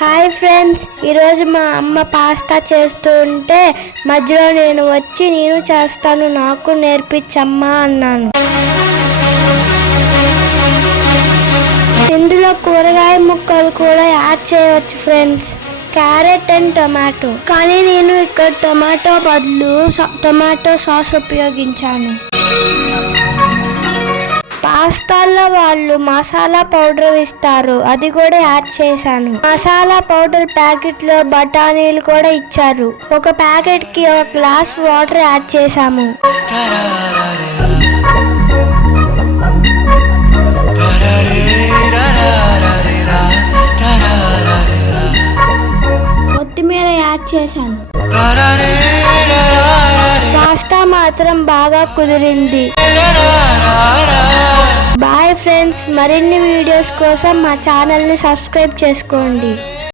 Hi friends, ఈరోజు మా అమ్మ పాస్తా చేస్తుంటే మధ్యలో నేను చేస్తాను నాకు నేర్పించమ్మా అన్నాను. ఇందులో కూరగాయ ముక్కలు కూడా యాడ్ చేయవచ్చు ఫ్రెండ్స్, క్యారెట్ అండ్ టొమాటో. కానీ నేను ఇక్కడ టొమాటో బదులు టొమాటో సాస్ ఉపయోగించాను. పాస్తాల్లో వాళ్ళు మసాలా పౌడర్ ఇస్తారు, అది కూడా యాడ్ చేశాను. మసాలా పౌడర్ ప్యాకెట్ లో బఠానీలు కూడా ఇచ్చారు. ఒక ప్యాకెట్ కి 1 గ్లాస్ వాటర్ యాడ్ చేశాము. కొత్తిమీర యాడ్ చేశాను. పాస్తా మాత్రం బాగా కుదిరింది. బాయ్ ఫ్రెండ్స్, మరిన్ని వీడియోస్ కోసం మా ఛానల్ని సబ్స్క్రైబ్ చేసుకోండి.